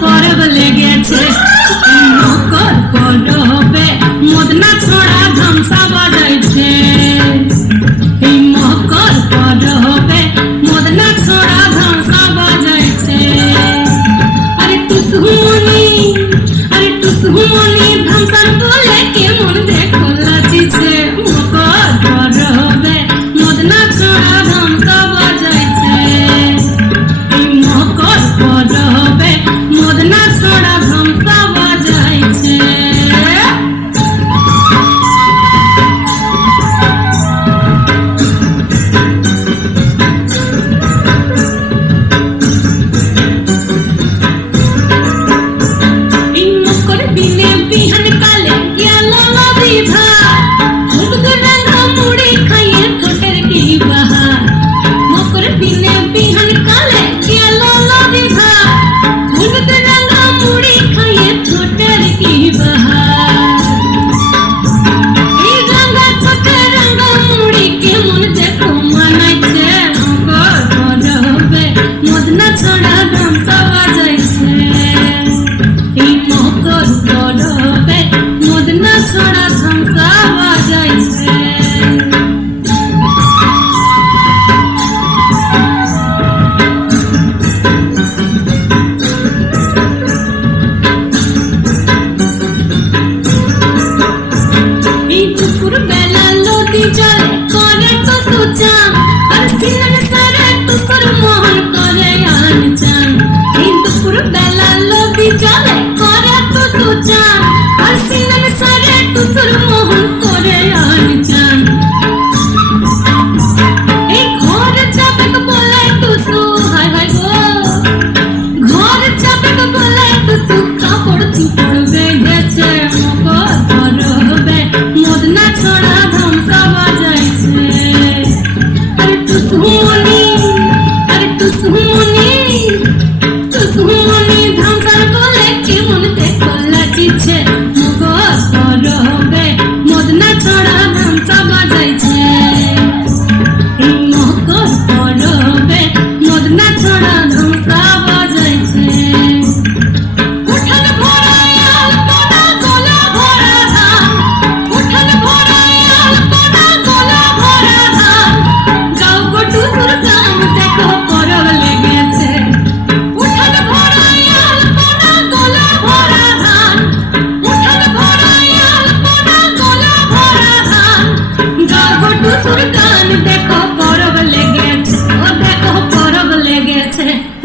পরব লেগেছে মকর পরবে মদনা ছড়া ধামসা বাজাইছে এই মকর পরবে মদনা ছড়া ধামসা বাজাইছে আরে টুসুমনি ধামসার বলে কেমন দেখো লাচিছে মকর পরবে মদনা ছড়া ধামসা বাজাইছে এই মকর পরবে মদনা ছড়া ধামসা বাজাইছে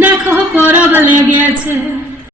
দেখো পরব লেগেছে